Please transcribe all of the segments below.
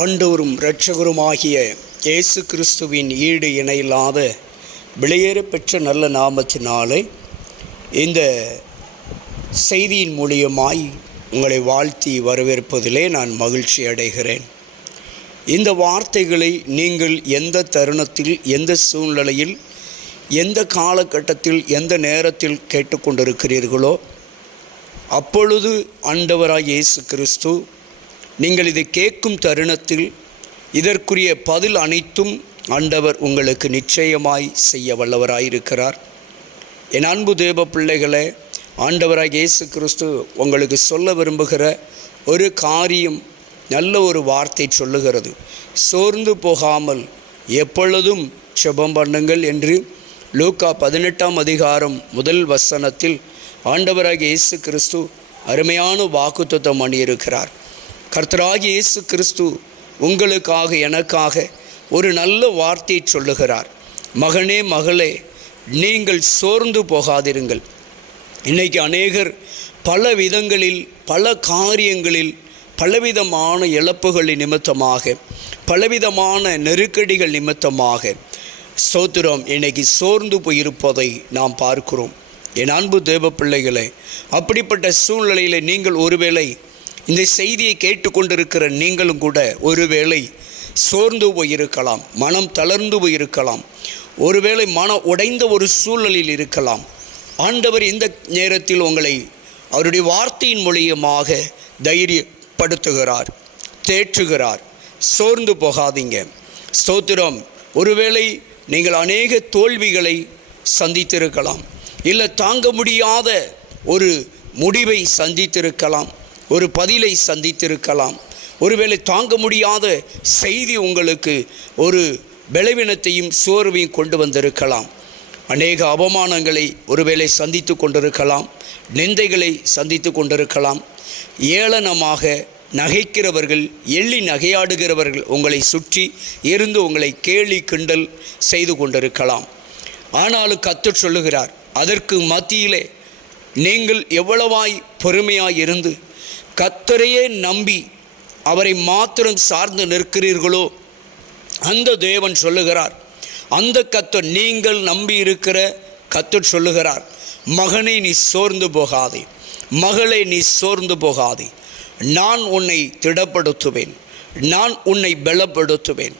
ஆண்டவரும் இரட்சகருமாகிய இயேசு கிறிஸ்துவின் ஈடு இணையில்லாத விலையேற பெற்ற நல்ல நாமத்தினாலே இந்த செய்தியின் மூலியமாய் உங்களை வாழ்த்தி வரவேற்பதிலே நான் மகிழ்ச்சி அடைகிறேன். இந்த வார்த்தைகளை நீங்கள் எந்த தருணத்தில், எந்த சூழ்நிலையில், எந்த காலகட்டத்தில், எந்த நேரத்தில் கேட்டுக்கொண்டிருக்கிறீர்களோ அப்பொழுது ஆண்டவராய் இயேசு கிறிஸ்து நீங்கள் இதை கேட்கும் தருணத்தில் இதற்குரிய பதில் அனைத்தும் ஆண்டவர் உங்களுக்கு நிச்சயமாய் செய்ய வல்லவராயிருக்கிறார். என் அன்பு தேவ பிள்ளைகளே, ஆண்டவராய் இயேசு கிறிஸ்து உங்களுக்கு சொல்ல விரும்புகிற ஒரு காரியம், நல்ல ஒரு வார்த்தை சொல்லுகிறது. சோர்ந்து போகாமல் எப்பொழுதும் ஜெபம் பண்ணுங்கள் என்று லூக்கா 18ஆம் அதிகாரம் 1 வசனத்தில் ஆண்டவராகிய இயேசு கிறிஸ்து அருமையான வாக்குத்தத்தம் பண்ணியிருக்கிறார். கர்த்தராகிய இயேசு கிறிஸ்து உங்களுக்காக, எனக்காக ஒரு நல்ல வார்த்தையை சொல்லுகிறார். மகனே, மகளே, நீங்கள் சோர்ந்து போகாதிருங்கள். இன்றைக்கி அநேகர் பல விதங்களில், பல காரியங்களில், பலவிதமான இழப்புகளின் நிமித்தமாக, பலவிதமான நெருக்கடிகள் நிமித்தமாக ஸ்தோத்திரம் இன்றைக்கி சோர்ந்து போயிருப்பதை நாம் பார்க்கிறோம். என் அன்பு தேவ பிள்ளைகளே, அப்படிப்பட்ட சூழ்நிலையில் நீங்கள் ஒருவேளை இந்த செய்தியை கேட்டுக்கொண்டிருக்கிற நீங்களும் கூட ஒருவேளை சோர்ந்து போயிருக்கலாம், மனம் தளர்ந்து போயிருக்கலாம், ஒருவேளை மன உடைந்த ஒரு சூழ்நிலையில் இருக்கலாம். ஆண்டவர் இந்த நேரத்தில் உங்களை அவருடைய வார்த்தையின் மூலியமாக தைரியப்படுத்துகிறார், தேற்றுகிறார். சோர்ந்து போகாதீங்க. ஸ்தோத்திரம். ஒருவேளை நீங்கள் அநேக தோல்விகளை சந்தித்திருக்கலாம், இல்லை தாங்க முடியாத ஒரு முடிவை சந்தித்திருக்கலாம், ஒரு பதிலை சந்தித்திருக்கலாம். ஒருவேளை தாங்க முடியாத செய்தி உங்களுக்கு ஒரு பலவீனத்தையும் சோர்வையும் கொண்டு வந்திருக்கலாம். அநேக அவமானங்களை ஒருவேளை சந்தித்து கொண்டிருக்கலாம், நிந்தைகளை சந்தித்து கொண்டிருக்கலாம். ஏளனமாக நகைக்கிறவர்கள், எள்ளி நகையாடுகிறவர்கள் உங்களை சுற்றி இருந்து உங்களை கேலி கிண்டல் செய்து கொண்டிருக்கலாம். ஆனாலும் கர்த்தர் சொல்லுகிறார், அதற்கு மத்தியிலே நீங்கள் எவ்வளவாய் பொறுமையாய் இருந்து கர்த்தரையே நம்பி அவரை மாத்திரம் சார்ந்து நிற்கிறீர்களோ அந்த தேவன் சொல்லுகிறார், அந்த கர்த்தர், நீங்கள் நம்பி இருக்கிற கர்த்தர் சொல்லுகிறார், மகனே நீ சோர்ந்து போகாதே, மகளே நீ சோர்ந்து போகாதே, நான் உன்னை திடப்படுத்துவேன், நான் உன்னை பலப்படுத்துவேன்,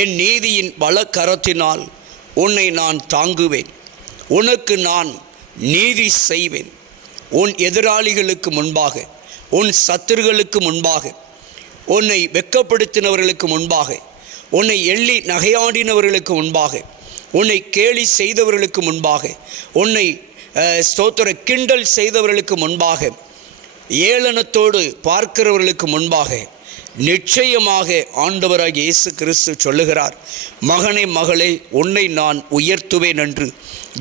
என் நீதியின் வலக்கரத்தினால் உன்னை நான் தாங்குவேன், உனக்கு நான் நீதி செய்வேன். உன் எதிராளிகளுக்கு முன்பாக, உன் சத்துருகளுக்கு முன்பாக, உன்னை வெட்கப்படுத்தினவர்களுக்கு முன்பாக, உன்னை எள்ளி நகையாடினவர்களுக்கு முன்பாக, உன்னை கேலி செய்தவர்களுக்கு முன்பாக, உன்னை ஸ்தோத்திர கிண்டல் செய்தவர்களுக்கு முன்பாக, ஏளனத்தோடு பார்க்கிறவர்களுக்கு முன்பாக நிச்சயமாக ஆண்டவராகிய இயேசு கிறிஸ்து சொல்லுகிறார், மகனே, மகளே, உன்னை நான் உயர்த்துவேன் என்று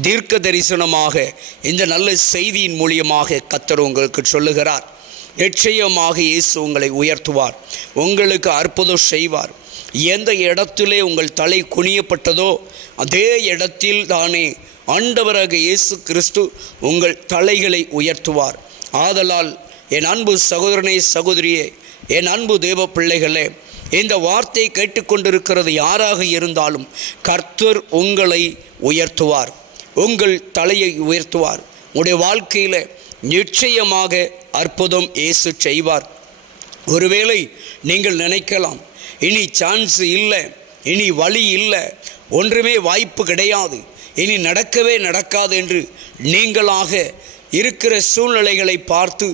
தீர்க்க தரிசனமாக இந்த நல்ல செய்தியின் மூலியமாக கர்த்தர் உங்களுக்கு சொல்லுகிறார். நிச்சயமாக இயேசு உங்களை உயர்த்துவார், உங்களுக்கு அற்புதம் செய்வார். எந்த இடத்திலே உங்கள் தலை குனியப்பட்டதோ அதே இடத்தில் தானே ஆண்டவராகிய இயேசு கிறிஸ்து உங்கள் தலைகளை உயர்த்துவார். ஆதலால் என் அன்பு சகோதரனே, சகோதரியே, என் அன்பு தேவ பிள்ளைகளே, இந்த வார்த்தையை கேட்டுக்கொண்டிருக்கிறது யாராக இருந்தாலும் கர்த்தர் உங்களை உயர்த்துவார், உங்கள் தலையை உயர்த்துவார். உங்களுடைய வாழ்க்கையில் நிச்சயமாக அற்புதம் இயேசு செய்வார். ஒருவேளை நீங்கள் நினைக்கலாம், இனி சான்ஸ் இல்லை, இனி வழி இல்லை, ஒன்றுமே வாய்ப்பு கிடையாது, இனி நடக்கவே நடக்காது என்று நீங்களாக இருக்கிற சூழ்நிலைகளை பார்த்து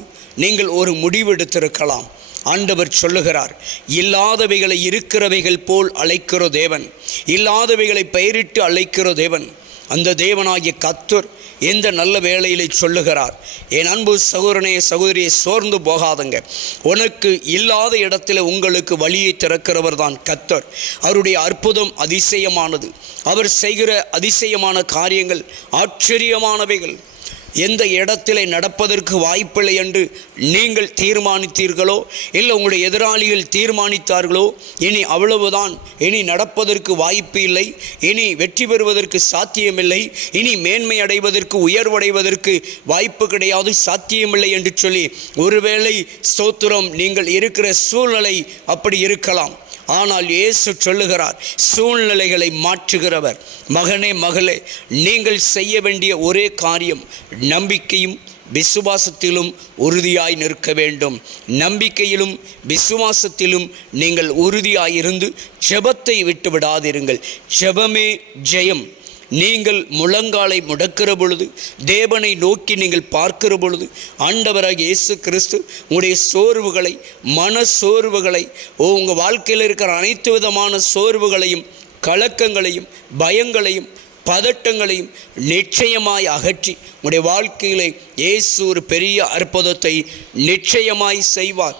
நீங்கள் ஒரு முடிவெடுத்திருக்கலாம். ஆண்டவர் சொல்லுகிறார், இல்லாதவைகளை இருக்கிறவைகள் போல் அழைக்கிற தேவன், இல்லாதவைகளை பெயரிட்டு அழைக்கிற தேவன், அந்த தேவனாகிய கர்த்தர் எந்த நல்ல வேளையிலே சொல்லுகிறார், என் அன்பு சகோதரனே, சகோதரியை, சோர்ந்து போகாதங்க. உனக்கு இல்லாத இடத்துல உங்களுக்கு வழியை திறக்கிறவர் தான் கர்த்தர். அவருடைய அற்புதம் அதிசயமானது, அவர் செய்கிற அதிசயமான காரியங்கள் ஆச்சரியமானவைகள். எந்த இடத்திலே நடப்பதற்கு வாய்ப்பில்லை என்று நீங்கள் தீர்மானித்தீர்களோ, இல்லை உங்களுடைய எதிராளிகள் தீர்மானித்தார்களோ, இனி அவ்வளவுதான், இனி நடப்பதற்கு வாய்ப்பு இல்லை, இனி வெற்றி பெறுவதற்கு சாத்தியமில்லை, இனி மேன்மை அடைவதற்கு, உயர்வடைவதற்கு வாய்ப்பு கிடையாது, சாத்தியமில்லை என்று சொல்லி ஒருவேளை ஸ்தோத்திரம் நீங்கள் இருக்கிற சூழ்நிலை அப்படி இருக்கலாம். ஆனால் இயேசு சொல்லுகிறார், சூழ்நிலைகளை மாற்றுகிறவர். மகனே மகளே, நீங்கள் செய்ய வேண்டிய ஒரே காரியம் நம்பிக்கையும் விசுவாசத்திலும் உறுதியாய் நிற்க வேண்டும். நம்பிக்கையிலும் விசுவாசத்திலும் நீங்கள் உறுதியாயிருந்து ஜெபத்தை விட்டு விடாதிருங்கள். ஜெபமே ஜெயம். நீங்கள் முழங்காலை முடக்கிற பொழுது, தேவனை நோக்கி நீங்கள் பார்க்கிற பொழுது, ஆண்டவராகிய இயேசு கிறிஸ்து உங்களுடைய சோர்வுகளை, மன சோர்வுகளை, உங்கள் வாழ்க்கையில் இருக்கிற அனைத்து விதமான சோர்வுகளையும், கலக்கங்களையும், பயங்களையும், பதட்டங்களையும் நிச்சயமாய் அகற்றி உங்களுடைய வாழ்க்கையிலே இயேசு ஒரு பெரிய அற்புதத்தை நிச்சயமாய் செய்வார்.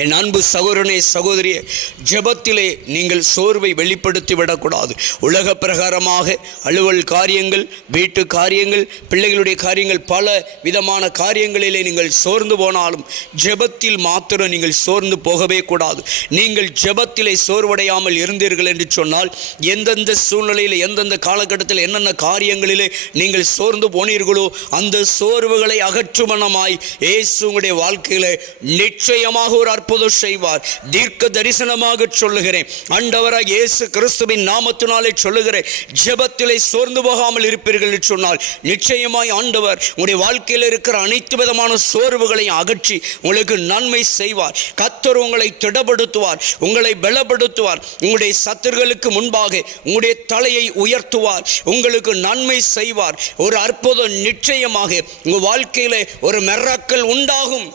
என் அன்பு சகோதரனே, சகோதரியே, ஜெபத்திலே நீங்கள் சோர்வை வெளிப்படுத்தி விடக்கூடாது. உலக பிரகாரமாக அலுவல் காரியங்கள், வீட்டு காரியங்கள், பிள்ளைகளுடைய காரியங்கள், பல விதமான காரியங்களிலே நீங்கள் சோர்ந்து போனாலும் ஜெபத்தில் மாத்திரம் நீங்கள் சோர்ந்து போகவே கூடாது. நீங்கள் ஜெபத்திலே சோர்வடையாமல் இருந்தீர்கள் என்று சொன்னால், எந்தெந்த சூழ்நிலையில், எந்தெந்த காலகட்டத்தில், என்னென்ன காரியங்களிலே நீங்கள் சோர்ந்து போனீர்களோ அந்த சோர்வுகளை அகற்றுமனமாய் இயேசு உங்களுடைய வாழ்க்கையிலே நிச்சயமாக ஒரு அற்புதம் செய்வார். தீர்க்க தரிசனமாக சொல்லுகிறேன், ஆண்டவராகிய இயேசு கிறிஸ்துவின் நாமத்தினாலே சொல்லுகிறேன், ஜெபத்திலே சோர்ந்து போகாமல் இருப்பீர்கள் என்று சொன்னால் நிச்சயமாய் ஆண்டவர் உங்களுடைய வாழ்க்கையில் இருக்கிற அனைத்து விதமான சோர்வுகளை அகற்றி உங்களுக்கு நன்மை செய்வார். கர்த்தர் உங்களை திடப்படுத்துவார், உங்களை பலப்படுத்துவார். உங்களுடைய சத்துருக்களுக்கு முன்பாக உங்களுடைய தலையை உயர்த்துவார், உங்களுக்கு நன்மை செய்வார். ஒரு அற்புதம் நிச்சயமாக உங்கள் வாழ்க்கையிலே ஒரு மிராக்கிள் உண்டாகும்.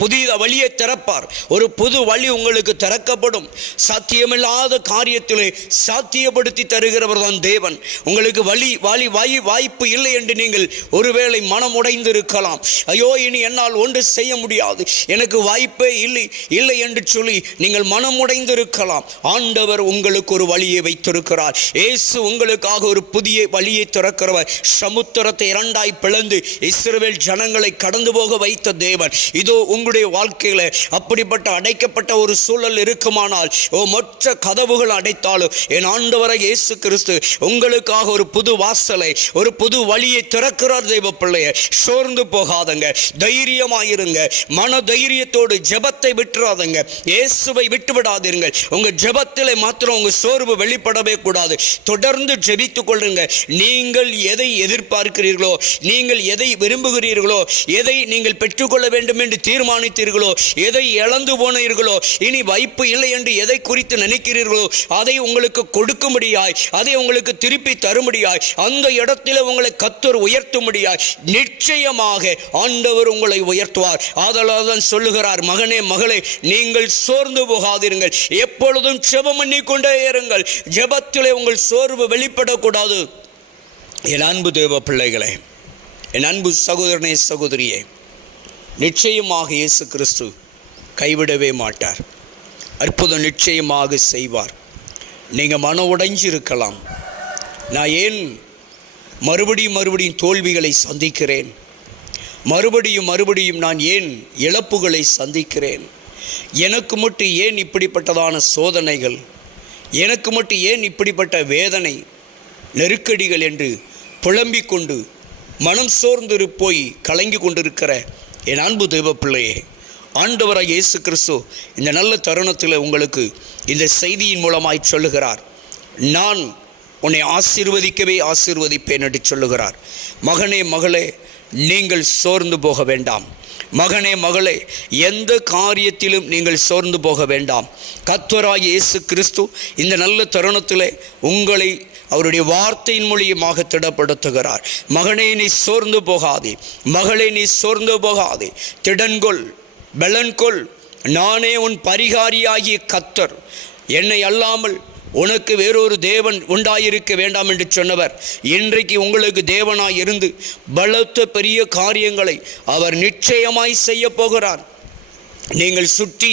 புதிய வழியை திறப்பார். ஒரு புது வழி உங்களுக்கு திறக்கப்படும். சாத்தியமில்லாத காரியத்திலே சாத்தியப்படுத்தி தருகிறவர் தான் தேவன். உங்களுக்கு வாய்ப்பு இல்லை என்று நீங்கள் ஒருவேளை மனம் உடைந்து இருக்கலாம். ஐயோ, இனி என்னால் ஒன்று செய்ய முடியாது, எனக்கு வாய்ப்பே இல்லை என்று சொல்லி நீங்கள் மனம் உடைந்து இருக்கலாம். ஆண்டவர் உங்களுக்கு ஒரு வழியை வைத்திருக்கிறார். இயேசு உங்களுக்காக ஒரு புதிய வழியை திறக்கிறவர். சமுத்திரத்தை இரண்டாய் பிளந்து இஸ்ரவேல் ஜனங்களை கடந்து போக வைத்த தேவன். இதோ உங்களுடைய வாழ்க்கையில அப்படிப்பட்ட அடைக்கப்பட்ட ஒரு சூழல் இருக்குமானால், மற்ற கதவுகள் அடைத்தாலும் என் ஆண்டவராகிய இயேசு கிறிஸ்து உங்களுக்காக ஒரு புது வாசலை, ஒரு புது வழியை திறக்கிறார். தெய்வ பிள்ளையை, சோர்ந்து போகாதங்க, தைரியமாயிருங்க. மன தைரியத்தோடு ஜெபத்தை விட்டுறாதங்க, இயேசுவை விட்டு விடாதீர்கள். உங்க ஜெபத்திலே மாத்திரம் உங்க சோர்வு வெளிப்படவே கூடாது. தொடர்ந்து ஜெபித்துக் கொள்ளுங்க. நீங்கள் எதை எதிர்பார்க்கிறீர்களோ, நீங்கள் எதை விரும்புகிறீர்களோ, எதை நீங்கள் பெற்றுக்கொள்ள வேண்டும் என்று தீர்மானித்தீர்களோ, எதை இழந்து போனீர்களோ, இனி வாய்ப்பு இல்லை என்று எதை குறித்து நினைக்கிறீர்களோ, அதை உங்களுக்கு கொடுக்கும்படியாய், அதை உங்களுக்கு திருப்பி தரும்படியாய், அந்த இடத்தில் உங்களை கர்த்தர் உயர்த்தும்படியாய் நிச்சயமாக ஆண்டவர் உங்களை உயர்த்துவார். ஆதலால் தான் சொல்லுகிறார், மகனே மகளே, நீங்கள் சோர்ந்து போகாதீர்கள், எப்பொழுதும் ஜெபம் பண்ணிக்கொண்டே இருங்கள். ஜெபத்திலே உங்கள் சோர்வு வெளிப்படக்கூடாது. என் அன்பு தேவ பிள்ளைகளே, என் அன்பு சகோதரனே, சகோதரியே, நிச்சயமாக இயேசு கிறிஸ்து கைவிடவே மாட்டார். அற்புதம் நிச்சயமாக செய்வார். நீங்கள் மன உடைஞ்சிருக்கலாம், நான் ஏன் மறுபடியும் தோல்விகளை சந்திக்கிறேன், மறுபடியும் நான் ஏன் இழப்புகளை சந்திக்கிறேன், எனக்கு மட்டும் ஏன் இப்படிப்பட்டதான சோதனைகள், எனக்கு மட்டும் ஏன் இப்படிப்பட்ட வேதனை நெருக்கடிகள் என்று புலம்பிக் கொண்டு மனம் சோர்ந்து போய் கலங்கி கொண்டிருக்கிற என் அன்பு தெய்வ பிள்ளையே, ஆண்டவராகிய இயேசு கிறிஸ்து இந்த நல்ல தருணத்தில் உங்களுக்கு இந்த செய்தியின் மூலமாய் சொல்லுகிறார், நான் உன்னை ஆசீர்வதிக்கவே ஆசீர்வதிப்பேன் என்று சொல்லுகிறார். மகனே மகளே, நீங்கள் சோர்ந்து போக வேண்டாம். மகனே மகளே, எந்த காரியத்திலும் நீங்கள் சோர்ந்து போக வேண்டாம். கர்த்தராகிய இயேசு கிறிஸ்து இந்த நல்ல தருணத்தில் உங்களை அவருடைய வார்த்தையின் மூலியமாக திடப்படுத்துகிறார். மகனே, நீ சோர்ந்து போகாதே, மகளே, நீ சோர்ந்து போகாதே, திடன்கொள், பலன்கொள், நானே உன் பரிகாரியாகிய கர்த்தர், என்னை அல்லாமல் உனக்கு வேறொரு தேவன் உண்டாயிருக்க வேண்டாம் என்று சொன்னவர் இன்றைக்கு உங்களுக்கு தேவனாய் இருந்து பலத்த பெரிய காரியங்களை அவர் நிச்சயமாய் செய்ய போகிறார். நீங்கள் சுற்றி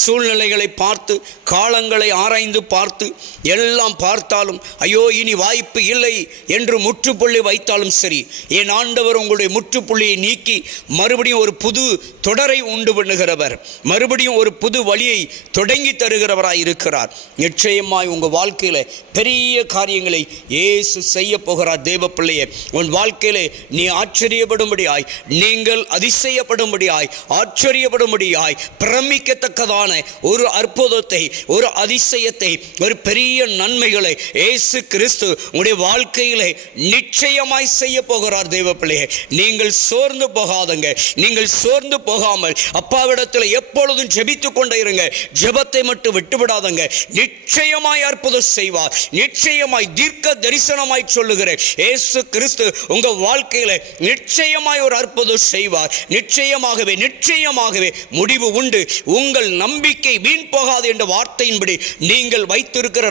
சூழ்நிலைகளை பார்த்து, காலங்களை ஆராய்ந்து பார்த்து, எல்லாம் பார்த்தாலும் ஐயோ இனி வாய்ப்பு இல்லை என்று முற்றுப்புள்ளி வைத்தாலும் சரி, என் ஆண்டவர் உங்களுடைய முற்றுப்புள்ளியை நீக்கி மறுபடியும் ஒரு புது தொடரை உண்டு பண்ணுகிறவர், மறுபடியும் ஒரு புது வழியை தொடங்கி தருகிறவராய் இருக்கிறார். நிச்சயமாய் உங்கள் வாழ்க்கையில் பெரிய காரியங்களை இயேசு செய்ய போகிறார். தேவ பிள்ளையே, உன் வாழ்க்கையிலே நீ ஆச்சரியப்படும்படியாய், நீங்கள் அதிசயப்படும்படியாய், ஆச்சரியப்படும்படியாய் நிச்சயமாய் பிரமிக்கத்தக்கதான ஒரு அற்புதத்தை, ஒரு அதிசயத்தை, ஒரு பெரிய நன்மைகளை இயேசு கிறிஸ்து உங்களுடைய வாழ்க்கையிலே நிச்சயமாய் செய்ய போகிறார். தேவ பிள்ளையே, நீங்கள் சோர்ந்து போகாதங்க. நீங்கள் சோர்ந்து போகாமல் அப்பாவிடத்தில் எப்பொழுதும் ஜெபித்துக் கொண்டே இருங்க. ஜெபத்தை மட்டும் விட்டுவிடாதங்க. நிச்சயமாய் அற்புதம் செய்வார். நிச்சயமாய் தீர்க்க தரிசனமாய் சொல்லுகிறேன், இயேசு கிறிஸ்து உங்க வாழ்க்கையில நிச்சயமாய் ஒரு அற்புதம் செய்வார். நிச்சயமாகவே நிச்சயமாகவே முடிவு உண்டு. உங்கள் நம்பிக்கை வீண் போகாது என்ற வார்த்தையின்படி நீங்கள் வைத்திருக்கிற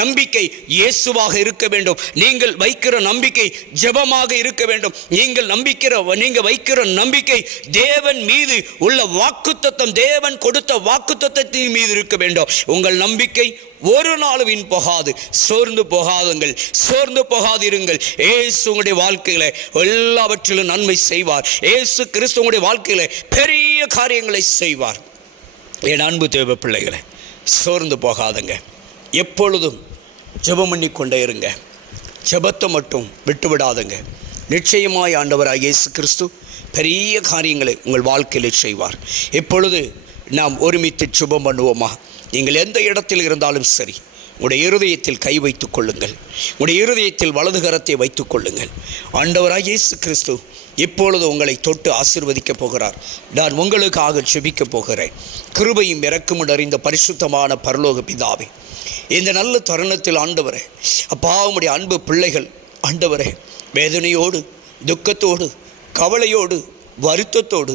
நம்பிக்கை இயேசுவாக இருக்க வேண்டும். நீங்கள் வைக்கிற நம்பிக்கை ஜெபமாக இருக்க வேண்டும். நீங்க வைக்கிற நம்பிக்கை தேவன் மீது உள்ள வாக்குத்தத்தம், தேவன் கொடுத்த வாக்குத்தத்தத்தின் மீது இருக்க வேண்டும். உங்கள் நம்பிக்கை ஒரு நாள் வீண் போகாது. சோர்ந்து போகாதுங்கள், சோர்ந்து போகாதிருங்கள். இயேசு உங்களுடைய வாழ்க்கையில எல்லாவற்றிலும் நன்மை செய்வார். இயேசு கிறிஸ்து உங்களுடைய வாழ்க்கையில பெரிய காரியங்களை செய்வார். என் அன்பு தேவ பிள்ளைகளை, சோர்ந்து போகாதுங்க. எப்பொழுதும் ஜெபம் பண்ணி கொண்டே இருங்க. ஜெபத்தை மட்டும் விட்டுவிடாதுங்க. நிச்சயமாய் ஆண்டவராகிய இயேசு கிறிஸ்து பெரிய காரியங்களை உங்கள் வாழ்க்கையில் செய்வார். இப்பொழுது நாம் ஒருமித்து ஜெபம் பண்ணுவோமா? நீங்கள் எந்த இடத்தில் இருந்தாலும் சரி, உங்களுடைய இருதயத்தில் கை வைத்துக் கொள்ளுங்கள். உங்களுடைய இருதயத்தில் வலது கரத்தை வைத்துக் கொள்ளுங்கள். ஆண்டவராகிய இயேசு கிறிஸ்து இப்பொழுது உங்களை தொட்டு ஆசீர்வதிக்கப் போகிறார். நான் உங்களுக்காக ஜெபிக்கப் போகிறேன். கிருபையும் இரக்கமும் நிறைந்த பரிசுத்தமான பரலோக பிதாவே, இந்த நல்ல தருணத்தில் ஆண்டவரே, அப்பா உம்முடைய அன்பு பிள்ளைகள் ஆண்டவரே வேதனையோடு, துக்கத்தோடு, கவலையோடு, வருத்தத்தோடு,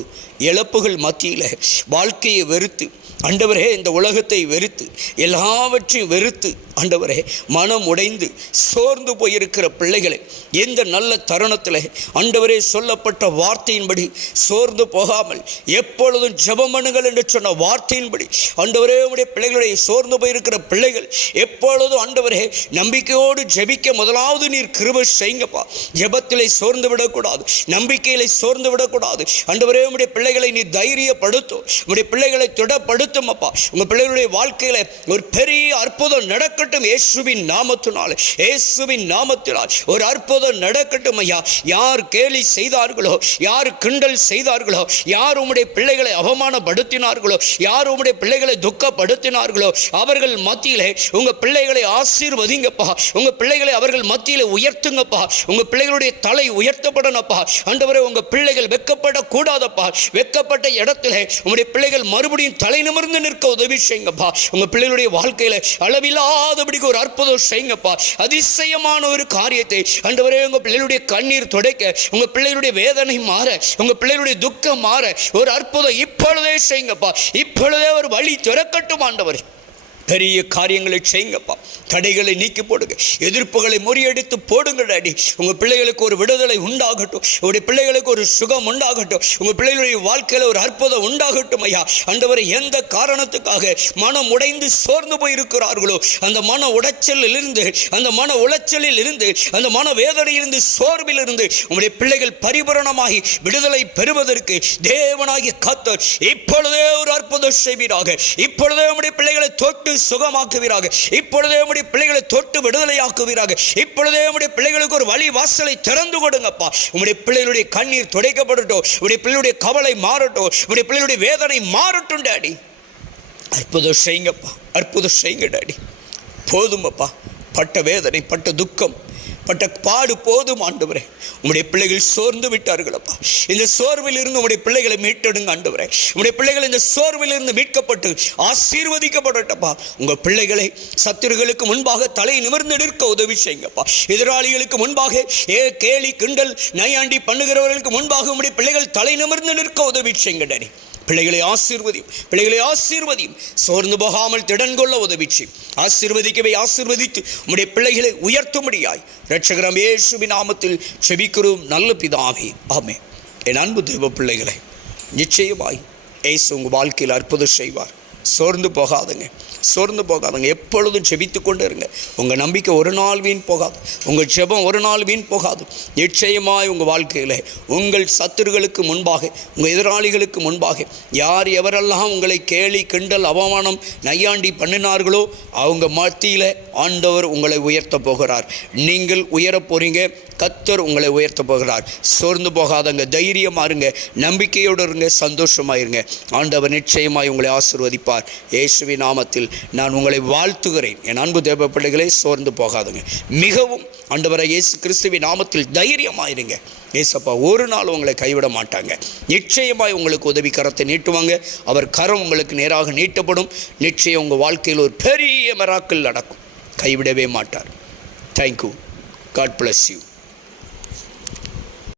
இழப்புகள் மத்தியில் வாழ்க்கையை வெறுத்து ஆண்டவரே, இந்த உலகத்தை வெறுத்து எல்லாவற்றையும் வெறுத்து ஆண்டவரே மனம் உடைந்து சோர்ந்து போயிருக்கிற பிள்ளைகளை எந்த நல்ல தருணத்தில் ஆண்டவரே சொல்லப்பட்ட வார்த்தையின்படி சோர்ந்து போகாமல் எப்பொழுதும் ஜெபம் பண்ணுங்கள் என்று சொன்ன வார்த்தையின்படி ஆண்டவரே உடைய பிள்ளைகளுடைய சோர்ந்து போயிருக்கிற பிள்ளைகள் எப்பொழுதும் ஆண்டவரே நம்பிக்கையோடு ஜெபிக்க முதலாவது நீர் கிருபை செய்யுங்கப்பா. ஜெபத்திலே சோர்ந்து விடக்கூடாது, நம்பிக்கையிலே சோர்ந்து விடக்கூடாது. ஆண்டவரே உடைய பிள்ளைகளை நீர் தைரியப்படுத்தும், உடைய பிள்ளைகளை திடப்படுத்தும் அப்பா. உங்க பிள்ளைகளுடைய வாழ்க்கையில ஒரு பெரிய அற்புதம் நடக்கட்டும் இயேசுவின் நாமத்தினாலே, இயேசுவின் நாமத்தினால் ஒரு அற்புதம் நடக்கட்டும் ஐயா. யார் கேலி செய்தார்களோ, யார் கிண்டல் செய்தார்களோ, யார் உம்முடைய பிள்ளைகளை அவமானப்படுத்தினார்களோ, யார் உம்முடைய பிள்ளைகளை துக்கப்படுத்தினார்களோ, அவர்கள் மத்தியிலே உங்க பிள்ளைகளை ஆசீர்வதிங்கப்பா. உங்க பிள்ளைகளை அவர்கள் மத்தியிலே உயர்த்துங்கப்பா. உங்க பிள்ளைகளுடைய தலை உயர்த்தப்படணும்ப்பா. ஆண்டவரே, உங்க பிள்ளைகள் வெட்கப்படக்கூடாதப்பா. வெட்கப்பட்ட இடத்திலே உம்முடைய பிள்ளைகள் மறுபடியும் தலை நிமிர்ந்து நிற்க உதவி செய்யுங்கப்பா. உங்க பிள்ளைகளுடைய வாழ்க்கையில அளவில்லாதபடிக்கு ஒரு அற்புதம் செய்யுங்கப்பா. அதிசயமான ஒரு காரியத்தை ஆண்டவரே உங்க பிள்ளைகளுடைய கண்ணீர் துடைக்க, உங்க பிள்ளைகளுடைய வேதனை மாற, உங்க பிள்ளைகளுடைய துக்கம் மாற ஒரு அற்புதம் இப்பொழுதே செய்யுங்கப்பா. இப்பொழுதே ஒரு வழி திறக்கட்டும் ஆண்டவரே. பெரிய காரியங்களை செய்யுங்கப்பா. தடைகளை நீக்கி போடுங்க, எதிர்ப்புகளை முறியடித்து போடுங்க டாடி. உங்க பிள்ளைகளுக்கு ஒரு விடுதலை உண்டாகட்டும், உங்களுடைய பிள்ளைகளுக்கு ஒரு சுகம் உண்டாகட்டும், உங்க பிள்ளைகளுடைய வாழ்க்கையில ஒரு அற்புதம் உண்டாகட்டும் ஐயா. ஆண்டவரே, எந்த காரணத்துக்காக மனம் உடைந்து சோர்ந்து போயிருக்கிறார்களோ அந்த மன உளைச்சலில் இருந்து, அந்த மன உளைச்சலில் இருந்து, அந்த மன வேதனையிலிருந்து, சோர்வில் இருந்து உங்களுடைய பிள்ளைகள் பரிபூரணமாகி விடுதலை பெறுவதற்கு தேவனாகிய கர்த்தர் இப்பொழுதே ஒரு அற்புதம் செய்வீராக. இப்பொழுதே உங்களுடைய பிள்ளைகளை தொட்டு சுகமாக்குவீராக. இப்பொழுதே உம்முடைய பிள்ளைகளை தொட்டு விடுதலையாக்குவீராக. இப்பொழுதே உம்முடைய பிள்ளைகளுக்கு ஒரு வழி வாசலை திறந்து கொடுங்கப்பா. உம்முடைய பிள்ளைகளுடைய கண்ணீர் துடைக்கப்படட்டும், உம்முடைய பிள்ளைகளுடைய கவலை மாறட்டும், உம்முடைய பிள்ளைகளுடைய வேதனை மாறட்டும் டாடி. அற்புதம் செய்யுங்கப்பா, அற்புதம் செய்யுங்க டாடி. போதுமப்பா, பட்ட வேதனை, பட்ட துக்கம், பட்ட பாடு போதும் ஆண்டவரே. உம்முடைய பிள்ளைகள் சோர்ந்து விட்டார்களப்பா. இந்த சோர்வில் இருந்து உம்முடைய பிள்ளைகளை மீட்டெடுங்க ஆண்டவரே. உம்முடைய பிள்ளைகள் இந்த சோர்வில் இருந்து மீட்கப்பட்டு ஆசீர்வதிக்கப்படட்டப்பா. உங்க பிள்ளைகளை சத்துருகளுக்கு முன்பாக தலை நிமிர்ந்து நிற்க உதவி செய்யுங்கப்பா. எதிராளிகளுக்கு முன்பாக கேலி கிண்டல் நையாண்டி பண்ணுகிறவர்களுக்கு முன்பாக உம்முடைய பிள்ளைகள் தலை நிமிர்ந்து நிற்க உதவி செய்யுங்க டாடி. பிள்ளைகளை ஆசீர்வதியும், பிள்ளைகளை ஆசீர்வதியும். சோர்ந்து போகாமல் திடன் கொள்ள உதவிச்சு ஆசீர்வதிக்கவே ஆசீர்வதித்து உம்முடைய பிள்ளைகளை உயர்த்தும்படியாய் இரட்சகராம் இயேசுவின் நாமத்தில் செபிக்கிறோம் நல்ல பிதாவே, ஆமென். என் அன்பு தெய்வ பிள்ளைகளை, நிச்சயமாய் இயேசு உங்கள் வாழ்க்கையில் அற்புதம் செய்வார். சோர்ந்து போகாதுங்க, சோர்ந்து போகாதுங்க. எப்பொழுதும் ஜெபித்து கொண்டு இருங்க. உங்கள் நம்பிக்கை ஒரு நாள் வீண் போகாது, உங்கள் ஜெபம் ஒரு நாள் வீண் போகாது. நிச்சயமாய் உங்கள் வாழ்க்கையில் உங்கள் சத்துருகளுக்கு முன்பாக, உங்கள் எதிராளிகளுக்கு முன்பாக யார் எவரெல்லாம் உங்களை கேலி கிண்டல் அவமானம் நையாண்டி பண்ணினார்களோ அவங்க மத்தியில் ஆண்டவர் உங்களை உயர்த்த போகிறார். நீங்கள் உயரப் போகிறீங்க, கர்த்தர் உங்களை உயர்த்த போகிறார். சோர்ந்து போகாதங்க, தைரியமாக இருங்க, நம்பிக்கையோடு இருங்க, சந்தோஷமாக இருங்க. ஆண்டவர் நிச்சயமாய் உங்களை ஆசீர்வதிப்பார். இயேசுவின் நாமத்தில் நான் உங்களை வாழ்த்துகிறேன். என் அன்பு தேவ பிள்ளைகளே, சோர்ந்து போகாதுங்க. மிகவும் ஆண்டவரை இயேசு கிறிஸ்துவின் நாமத்தில் தைரியமாக இருங்க. ஏசப்பா ஒரு நாள் உங்களை கைவிட மாட்டாங்க. நிச்சயமாய் உங்களுக்கு உதவி கரத்தை நீட்டுவாங்க. அவர் கரம் உங்களுக்கு நேராக நீட்டப்படும். நிச்சயம் உங்கள் வாழ்க்கையில் ஒரு பெரிய மிராக்கிள் நடக்கும். கைவிடவே மாட்டார். தேங்க்யூ. God bless you.